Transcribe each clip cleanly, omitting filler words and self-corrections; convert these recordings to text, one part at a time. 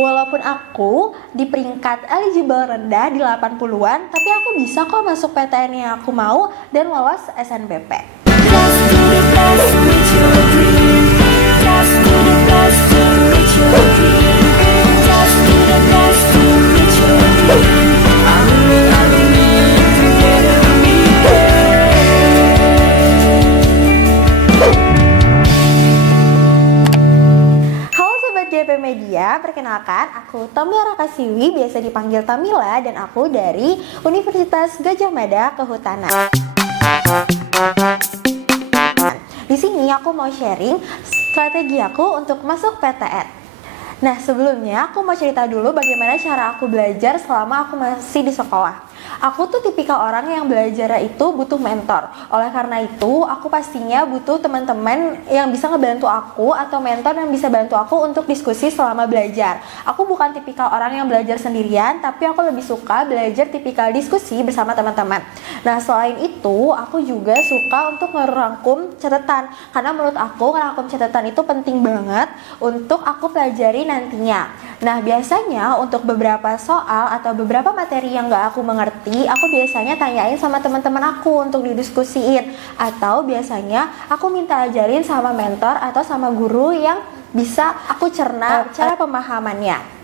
Walaupun aku di peringkat eligible rendah di 80-an, tapi aku bisa kok masuk PTN yang aku mau dan lolos SNBP. GP Media, perkenalkan aku Tamila Rakasiwi, biasa dipanggil Tamila, dan aku dari Universitas Gadjah Mada Kehutanan. Di sini aku mau sharing strategi aku untuk masuk PTN. Nah, sebelumnya aku mau cerita dulu bagaimana cara aku belajar selama aku masih di sekolah. Aku tuh tipikal orang yang belajar itu butuh mentor. Oleh karena itu, aku pastinya butuh teman-teman yang bisa ngebantu aku atau mentor yang bisa bantu aku untuk diskusi selama belajar. Aku bukan tipikal orang yang belajar sendirian, tapi aku lebih suka belajar tipikal diskusi bersama teman-teman. Nah, selain itu, aku juga suka untuk ngerangkum catatan. Karena menurut aku, ngerangkum catatan itu penting banget untuk aku pelajari nantinya. Nah, biasanya untuk beberapa soal atau beberapa materi yang gak aku mengerti, aku biasanya tanyain sama teman-teman aku untuk didiskusiin, atau biasanya aku minta ajarin sama mentor atau sama guru yang bisa aku cerna cara pemahamannya.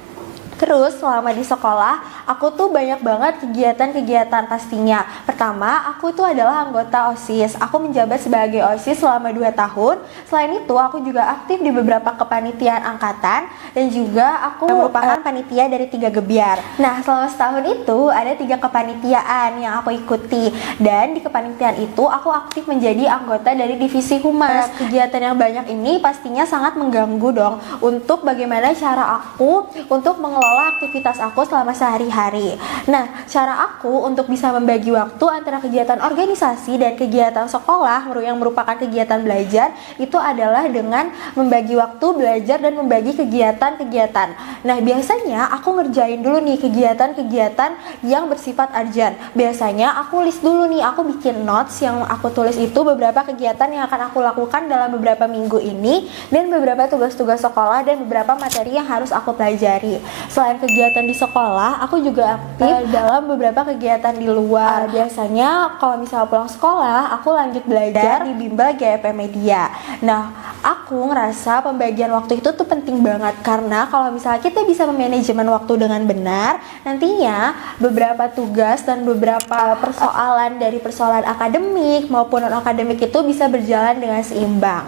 Terus selama di sekolah, aku tuh banyak banget kegiatan-kegiatan pastinya. Pertama, aku tuh adalah anggota OSIS. Aku menjabat sebagai OSIS selama 2 tahun. Selain itu, aku juga aktif di beberapa kepanitiaan angkatan. Dan juga aku merupakan panitia dari 3 gebiar. Nah, selama setahun itu, ada 3 kepanitiaan yang aku ikuti. Dan di kepanitiaan itu, aku aktif menjadi anggota dari divisi humas. Kegiatan yang banyak ini pastinya sangat mengganggu dong untuk bagaimana cara aku untuk mengelola aktivitas aku selama sehari-hari. Nah, cara aku untuk bisa membagi waktu antara kegiatan organisasi dan kegiatan sekolah yang merupakan kegiatan belajar itu adalah dengan membagi waktu belajar dan membagi kegiatan-kegiatan. Nah, biasanya aku ngerjain dulu nih kegiatan-kegiatan yang bersifat urgent. Biasanya aku list dulu nih, aku bikin notes yang aku tulis itu beberapa kegiatan yang akan aku lakukan dalam beberapa minggu ini dan beberapa tugas-tugas sekolah dan beberapa materi yang harus aku pelajari. Selain kegiatan di sekolah, aku juga aktif dalam beberapa kegiatan di luar. Biasanya kalau misalnya pulang sekolah, aku lanjut belajar di bimbel GP Media. Nah, aku ngerasa pembagian waktu itu tuh penting banget karena kalau misalnya kita bisa memanajemen waktu dengan benar, nantinya beberapa tugas dan beberapa persoalan dari persoalan akademik maupun non-akademik itu bisa berjalan dengan seimbang.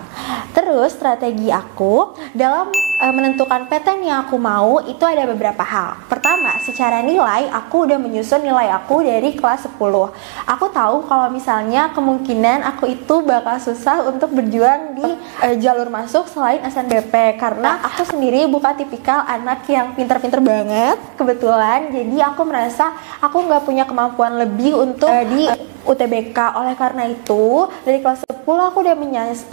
Terus strategi aku dalam menentukan PTN yang aku mau itu ada beberapa hal. Pertama, secara nilai aku udah menyusun nilai aku dari kelas 10. Aku tahu kalau misalnya kemungkinan aku itu bakal susah untuk berjuang di jalur masuk selain SNBP karena aku sendiri bukan tipikal anak yang pinter-pinter banget kebetulan. Jadi aku merasa aku nggak punya kemampuan lebih untuk di UTBK. Oleh karena itu, dari kelas 10 aku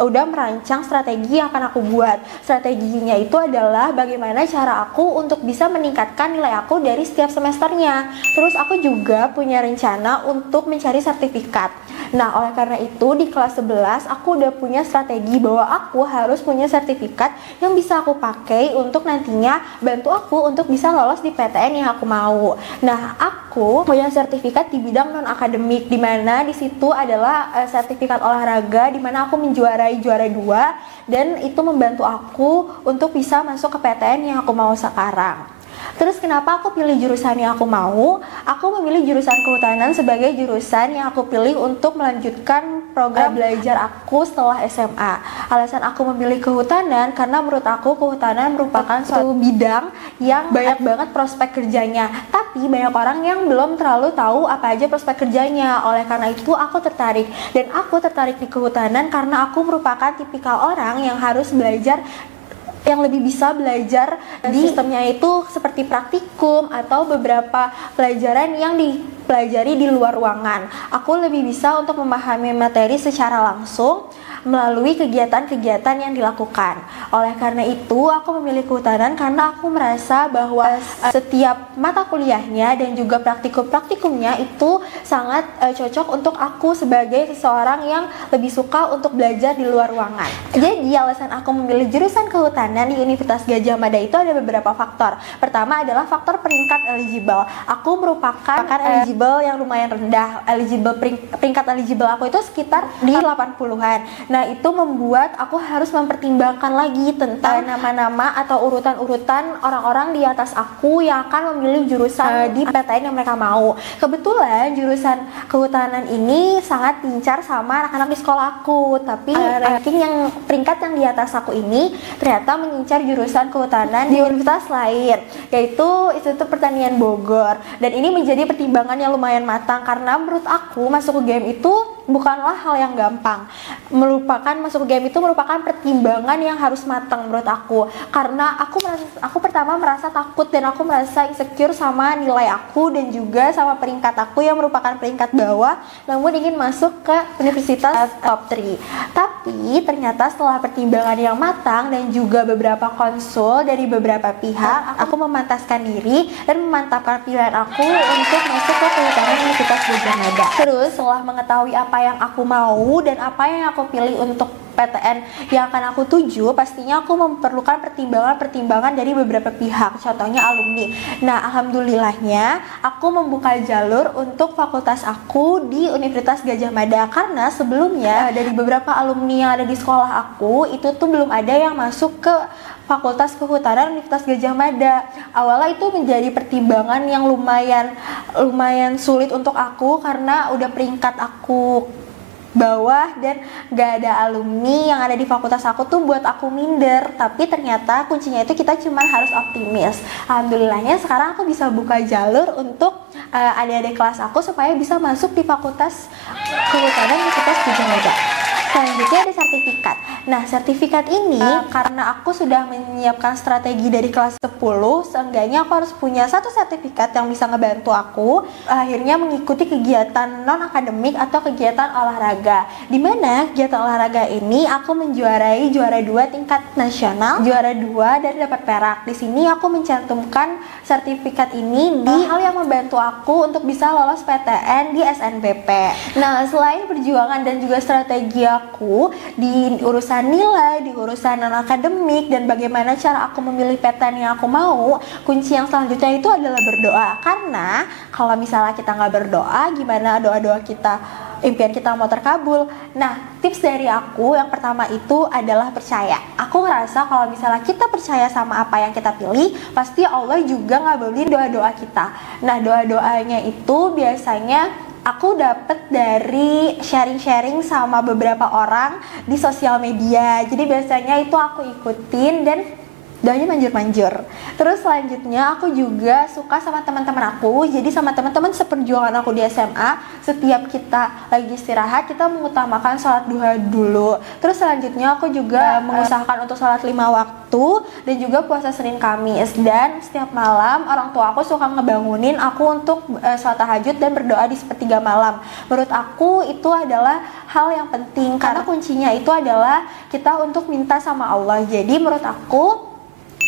udah merancang strategi yang akan aku buat. Strateginya itu adalah bagaimana cara aku untuk bisa meningkatkan nilai aku dari setiap semesternya. Terus aku juga punya rencana untuk mencari sertifikat. Nah, oleh karena itu di kelas 11 aku udah punya strategi bahwa aku harus punya sertifikat yang bisa aku pakai untuk nantinya bantu aku untuk bisa lolos di PTN yang aku mau. Nah, aku punya sertifikat di bidang non-akademik di mana di situ adalah sertifikat olahraga di mana aku menjuarai juara 2 dan itu membantu aku untuk bisa masuk ke PTN yang aku mau sekarang. Terus kenapa aku pilih jurusan yang aku mau? Aku memilih jurusan kehutanan sebagai jurusan yang aku pilih untuk melanjutkan program belajar aku setelah SMA. Alasan aku memilih kehutanan karena menurut aku kehutanan merupakan suatu bidang yang banyak banget prospek kerjanya. Tapi banyak orang yang belum terlalu tahu apa aja prospek kerjanya. Oleh karena itu aku tertarik. Dan aku tertarik di kehutanan karena aku merupakan tipikal orang yang harus belajar yang lebih bisa belajar di sistemnya itu seperti praktikum atau beberapa pelajaran yang pelajari di luar ruangan. Aku lebih bisa untuk memahami materi secara langsung melalui kegiatan-kegiatan yang dilakukan. Oleh karena itu, aku memilih kehutanan karena aku merasa bahwa setiap mata kuliahnya dan juga praktikum-praktikumnya itu sangat cocok untuk aku sebagai seseorang yang lebih suka untuk belajar di luar ruangan. Jadi, alasan aku memilih jurusan kehutanan di Universitas Gadjah Mada itu ada beberapa faktor. Pertama adalah faktor peringkat eligible. Aku merupakan eligible yang lumayan rendah. Peringkat eligible aku itu sekitar di 80-an. Nah, itu membuat aku harus mempertimbangkan lagi tentang nama-nama atau urutan-urutan orang-orang di atas aku yang akan memilih jurusan di PTN yang mereka mau. Kebetulan jurusan kehutanan ini sangat diincar sama anak-anak di sekolah aku, tapi ranking yang peringkat yang di atas aku ini ternyata mengincar jurusan kehutanan di universitas lain, yaitu Institut Pertanian Bogor. Dan ini menjadi pertimbangan yang lumayan matang karena menurut aku masuk ke game itu bukanlah hal yang gampang. Masuk ke game itu merupakan pertimbangan yang harus matang menurut aku, karena aku pertama merasa takut dan aku merasa insecure sama nilai aku dan juga sama peringkat aku yang merupakan peringkat bawah, namun ingin masuk ke universitas top 3. Tapi ternyata setelah pertimbangan yang matang dan juga beberapa konsul dari beberapa pihak, aku memantaskan diri dan memantapkan pilihan aku untuk masuk ke kehutanan Universitas Gadjah Mada. Terus setelah mengetahui apa yang aku mau dan apa yang aku pilih untuk PTN yang akan aku tuju, pastinya aku memerlukan pertimbangan dari beberapa pihak, contohnya alumni. Nah, alhamdulillahnya aku membuka jalur untuk fakultas aku di Universitas Gadjah Mada, karena sebelumnya dari beberapa alumni yang ada di sekolah aku itu tuh belum ada yang masuk ke Fakultas Kehutanan Universitas Gadjah Mada. Awalnya itu menjadi pertimbangan yang lumayan sulit untuk aku karena udah peringkat aku bawah dan gak ada alumni yang ada di fakultas aku tuh buat aku minder. Tapi ternyata kuncinya itu kita cuma harus optimis. Alhamdulillahnya sekarang aku bisa buka jalur untuk adik-adik kelas aku supaya bisa masuk di Fakultas Kehutanan Universitas Gadjah Mada. Selanjutnya ada sertifikat. Nah, sertifikat ini karena aku sudah menyiapkan strategi dari kelas 10, seenggaknya aku harus punya satu sertifikat yang bisa ngebantu aku akhirnya mengikuti kegiatan non-akademik atau kegiatan olahraga. Dimana kegiatan olahraga ini aku menjuarai juara 2 tingkat nasional, juara 2 dan dapat perak. Di sini aku mencantumkan sertifikat ini di hal yang membantu aku untuk bisa lolos PTN di SNBP. Nah, selain perjuangan dan juga strategi aku di urusan nilai, di urusan non-akademik, dan bagaimana cara aku memilih PTN yang aku mau, kunci yang selanjutnya itu adalah berdoa. Karena kalau misalnya kita nggak berdoa, gimana doa-doa kita, impian kita mau terkabul? Nah, tips dari aku yang pertama itu adalah percaya. Aku ngerasa kalau misalnya kita percaya sama apa yang kita pilih, pasti Allah juga ngabulin doa-doa kita. Nah, doa-doanya itu biasanya aku dapat dari sharing-sharing sama beberapa orang di sosial media. Jadi biasanya itu aku ikutin dan doanya manjur-manjur. Terus selanjutnya aku juga suka sama teman-teman aku. Jadi sama teman-teman seperjuangan aku di SMA, setiap kita lagi istirahat kita mengutamakan sholat duha dulu. Terus selanjutnya aku juga mengusahakan untuk sholat 5 waktu dan juga puasa Senin Kamis. Dan setiap malam orang tua aku suka ngebangunin aku untuk sholat tahajud dan berdoa di sepertiga malam. Menurut aku itu adalah hal yang penting karena kuncinya itu adalah kita untuk minta sama Allah. Jadi menurut aku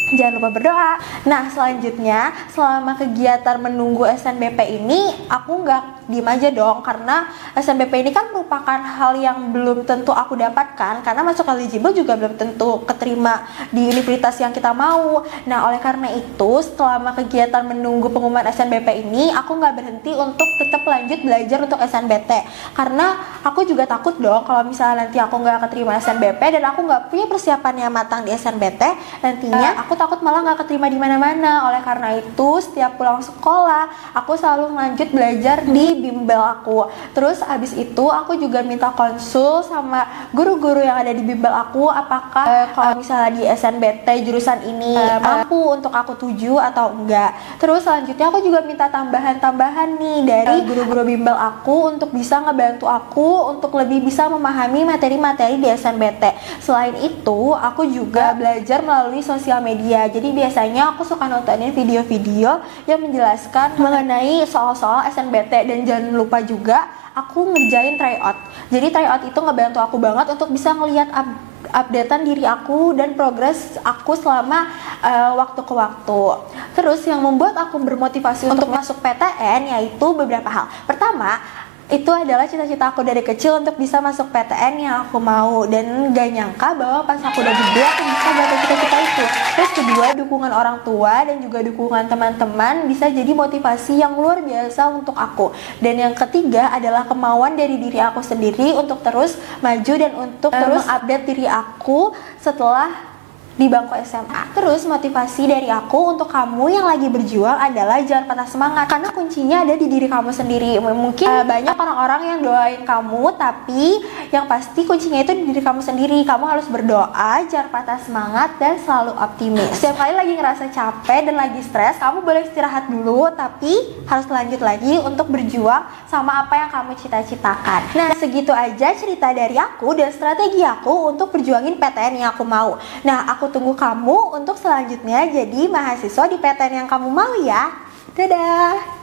jangan lupa berdoa. Nah, selanjutnya selama kegiatan menunggu SNBP ini aku nggak diem aja dong, karena SNBP ini kan merupakan hal yang belum tentu aku dapatkan, karena masuk eligible juga belum tentu keterima di universitas yang kita mau. Nah, oleh karena itu selama kegiatan menunggu pengumuman SNBP ini aku nggak berhenti untuk tetap lanjut belajar untuk SNBT, karena aku juga takut dong kalau misalnya nanti aku nggak keterima SNBP dan aku nggak punya persiapan yang matang di SNBT, nantinya aku takut malah nggak keterima di mana-mana. Oleh karena itu setiap pulang sekolah aku selalu lanjut belajar di bimbel aku. Terus abis itu aku juga minta konsul sama guru-guru yang ada di bimbel aku, apakah kalau misalnya di SNBT jurusan ini mampu untuk aku tuju atau enggak. Terus selanjutnya aku juga minta tambahan nih dari guru-guru bimbel aku untuk bisa ngebantu aku untuk lebih bisa memahami materi-materi di SNBT. Selain itu, aku juga belajar melalui sosial media. Jadi biasanya aku suka nontonin video-video yang menjelaskan mengenai soal-soal SNBT, dan jangan lupa juga aku ngerjain tryout. Jadi tryout itu ngebantu aku banget untuk bisa ngelihat updatean diri aku dan progres aku selama waktu ke waktu. Terus yang membuat aku bermotivasi untuk masuk PTN yaitu beberapa hal. Pertama, itu adalah cita-cita aku dari kecil untuk bisa masuk PTN yang aku mau, dan gak nyangka bahwa pas aku udah gede aku bisa gapai cita-cita itu. Terus kedua, dukungan orang tua dan juga dukungan teman-teman bisa jadi motivasi yang luar biasa untuk aku. Dan yang ketiga adalah kemauan dari diri aku sendiri untuk terus maju dan untuk terus update diri aku setelah di bangku SMA. Terus motivasi dari aku untuk kamu yang lagi berjuang adalah jangan patah semangat, karena kuncinya ada di diri kamu sendiri. Mungkin banyak orang-orang yang doain kamu, tapi yang pasti kuncinya itu di diri kamu sendiri. Kamu harus berdoa, jangan patah semangat, dan selalu optimis. Setiap kali lagi ngerasa capek dan lagi stres, kamu boleh istirahat dulu, tapi harus lanjut lagi untuk berjuang sama apa yang kamu cita-citakan. Nah, segitu aja cerita dari aku dan strategi aku untuk perjuangin PTN yang aku mau. Nah, aku tunggu kamu untuk selanjutnya jadi mahasiswa di PTN yang kamu mau ya. Dadah!